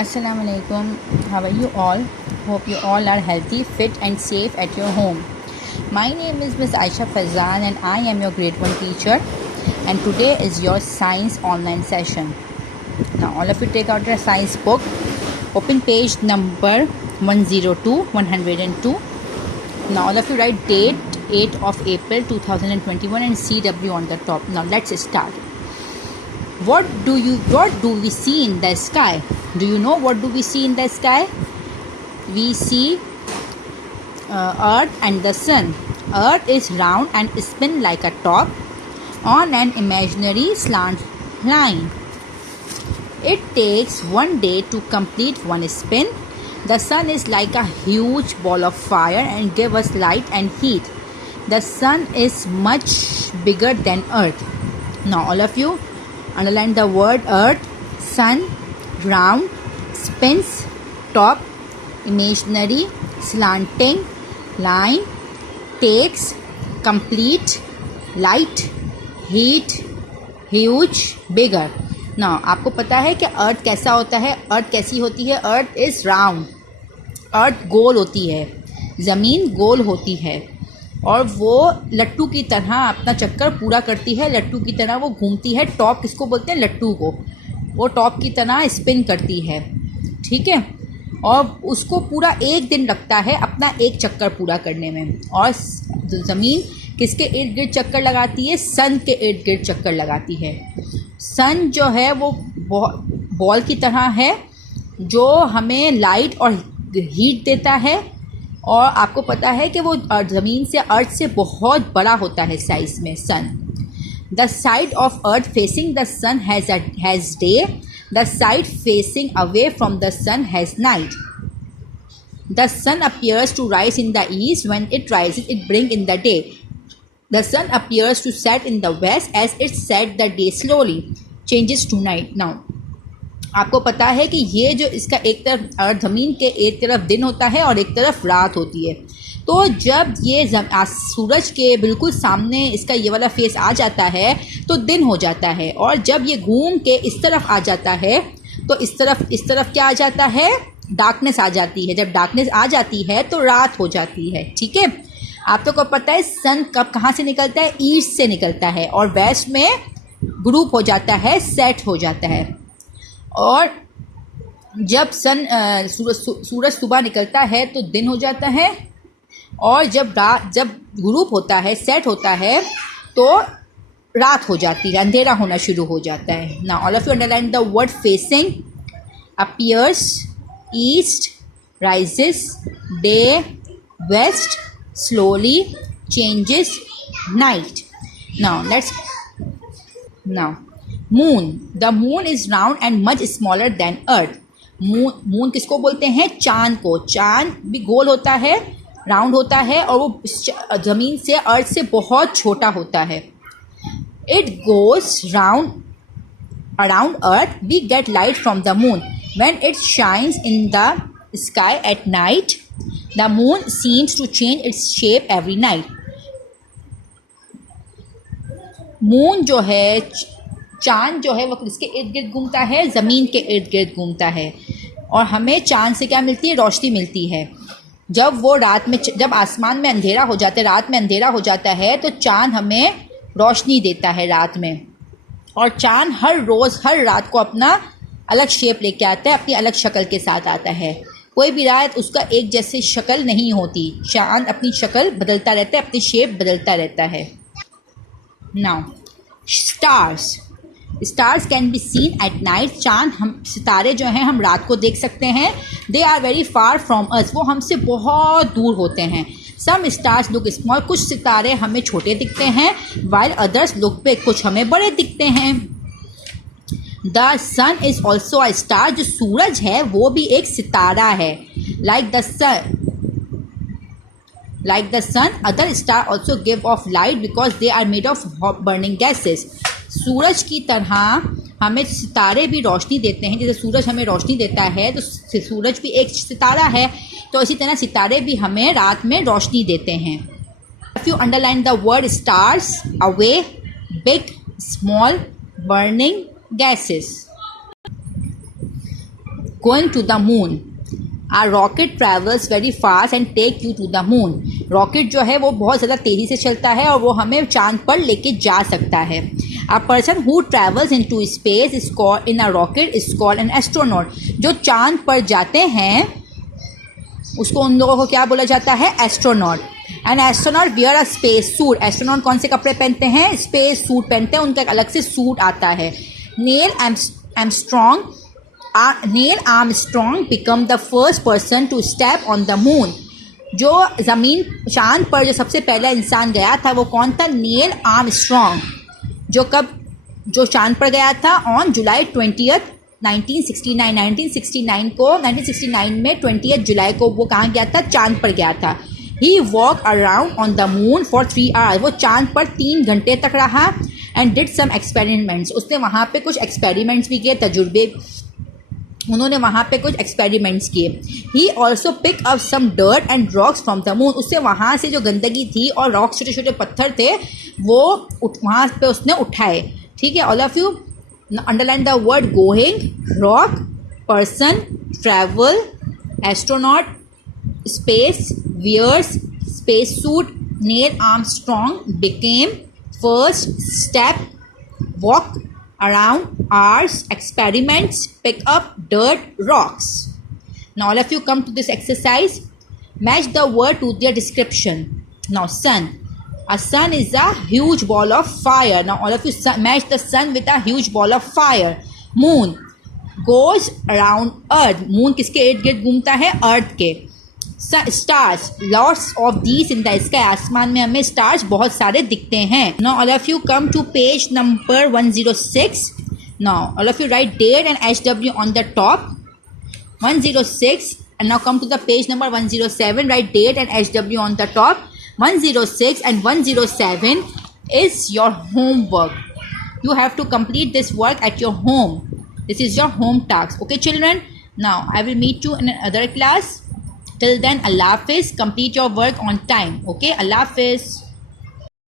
Assalamu alaikum. How are you all? Hope you all are healthy, fit and safe at your home. My name is Ms. Aisha Fazan and I am your grade 1 teacher, and today is your science online session. Now all of you take out your science book, open page number 102. Now all of you write date 8 of April 2021 and CW on the top. Now let's start. What do we see in the sky? Do you know what do we see in the sky? We see Earth and the Sun. Earth is round and spin like a top on an imaginary slant line. It takes one day to complete one spin. The Sun is like a huge ball of fire and gives us light and heat. The Sun is much bigger than Earth. Now all of you underline the word Earth, Sun, round, spins, top, imaginary, slanting, line, takes, complete, light, heat, huge, bigger. Now आपको पता है कि अर्थ कैसा होता है? अर्थ कैसी होती है? Earth is round. अर्थ गोल होती है, ज़मीन गोल होती है और वो लट्टू की तरह अपना चक्कर पूरा करती है. लट्टू की तरह वो घूमती है. टॉप किसको बोलते हैं? लट्टू को. वो टॉप की तरह स्पिन करती है, ठीक है. और उसको पूरा एक दिन लगता है अपना एक चक्कर पूरा करने में. और ज़मीन किसके इर्द गिर्द चक्कर लगाती है? सन के इर्द गिर्द चक्कर लगाती है. सन जो है वो बॉल की तरह है जो हमें लाइट और हीट देता है. और आपको पता है कि वो ज़मीन से, अर्थ से बहुत बड़ा होता है साइज़ में sun. The side of earth facing the sun has day. The side facing away from the sun has night. The sun appears to rise in the east. When it rises, it brings in the day. The sun appears to set in the west. As it set, the day slowly changes to night. Now आपको पता है कि ये जो इसका एक तरफ ज़मीन के एक तरफ दिन होता है और एक तरफ रात होती है. तो जब ये सूरज के बिल्कुल सामने इसका ये वाला फेस आ जाता है तो दिन हो जाता है. और जब ये घूम के इस तरफ आ जाता है तो इस तरफ क्या आ जाता है? डार्कनेस आ जाती है. जब डार्कनेस आ जाती है तो रात हो जाती है, ठीक है. आप तो को पता है सन कब कहाँ से निकलता है? ईस्ट से निकलता है और वेस्ट में ग्रुप हो जाता है, सेट हो जाता है. और जब सूरज सुबह निकलता है तो दिन हो जाता है. और जब ग्रुप होता है, सेट होता है, तो रात हो जाती है, अंधेरा होना शुरू हो जाता है. Now all of you underline the word facing. Appears, east, rises, day, west, slowly, changes, night. Now moon. The moon is round and much smaller than earth. moon किसको बोलते हैं? चांद को. चांद भी गोल होता है, राउंड होता है और वो ज़मीन से, अर्थ से बहुत छोटा होता है. It goes round around earth. We get light from the moon. When it shines in the sky at night, the moon seems to change its shape every night. Moon जो है, चांद जो है, वो किसके इर्द गिर्द घूमता है? ज़मीन के इर्द गिर्द घूमता है. और हमें चांद से क्या मिलती है? रोशनी मिलती है. जब वो रात में, जब आसमान में अंधेरा हो जाता है, रात में अंधेरा हो जाता है, तो चांद हमें रोशनी देता है रात में. और चांद हर रोज़, हर रात को अपना अलग शेप लेके आता है, अपनी अलग शक्ल के साथ आता है. कोई भी रात उसका एक जैसी शक्ल नहीं होती. चांद अपनी शक्ल बदलता रहता है, अपनी शेप बदलता रहता है. Now stars can be seen at night. चांद, हम सितारे जो हैं हम रात को देख सकते हैं. They are very far from us. वो हमसे बहुत दूर होते हैं. Some stars look small. कुछ सितारे हमें छोटे दिखते हैं. While others look big. कुछ हमें बड़े दिखते हैं. The sun is also a star. जो सूरज है वो भी एक सितारा है. Like the sun other star also give off light because they are made of burning gases. सूरज की तरह हमें सितारे भी रोशनी देते हैं. जैसे सूरज हमें रोशनी देता है तो सूरज भी एक सितारा है. तो इसी तरह सितारे भी हमें रात में रोशनी देते हैं. If you underline the word stars, away, big, small, burning, gases. going to the moon. Our rocket travels very fast and take you to the moon. Rocket जो है वो बहुत ज़्यादा तेज़ी से चलता है और वो हमें चांद पर लेके जा सकता है. A person who travels into space is called in a rocket is called an astronaut. जो चांद पर जाते हैं उसको उन लोगों को क्या बोला जाता है? Astronaut. An astronaut wear a space suit. Astronaut कौन से कपड़े पहनते हैं? स्पेस सूट पहनते हैं. उनका एक अलग से सूट आता है. Neil Armstrong became the first person to step on the moon. जो ज़मीन चांद पर जो सबसे पहला इंसान गया था वो कौन था? Neil Armstrong. जो चांद पर गया था ऑन जुलाई 20th 1969 में 20th जुलाई को वो कहाँ गया था? चांद पर गया था. He walked around on the moon for 3 hours. वो चांद पर 3 घंटे तक रहा. And did some experiments. उसने वहाँ पे कुछ एक्सपेरिमेंट्स भी किए, तजुर्बे उन्होंने वहाँ पे कुछ एक्सपेरिमेंट्स किए. He also pick up some dirt and rocks from the moon. उससे वहाँ से जो गंदगी थी और रॉक्स छोटे छोटे पत्थर थे वो वहाँ पे उसने उठाए. ठीक है. All of you underline the word going, rock, person, travel, astronaut, space, wears space suit, Neil Armstrong became first step, walk around hours, experiments, pick up dirt, rocks. Now all of you come to this exercise. Match the word to their description. Now sun. A sun is a huge ball of fire. Now all of you match the sun with a huge ball of fire. Moon goes around earth. Moon किसके इर्द गिर्द घूमता है? अर्थ के. Stars, lots of these in the sky. आसमान में हमें stars बहुत सारे दिखते हैं. Now all of you come to page number 106. Now all of you write date and HW on the top. 106. And now come to the page number 107. Write date and HW on the top. 106 and 107 is your homework. You have to complete this work at your home. This is your home task. Okay children. Now I will meet you in another class. Till then, Allah Hafiz. Complete your work on time. Okay, Allah Hafiz.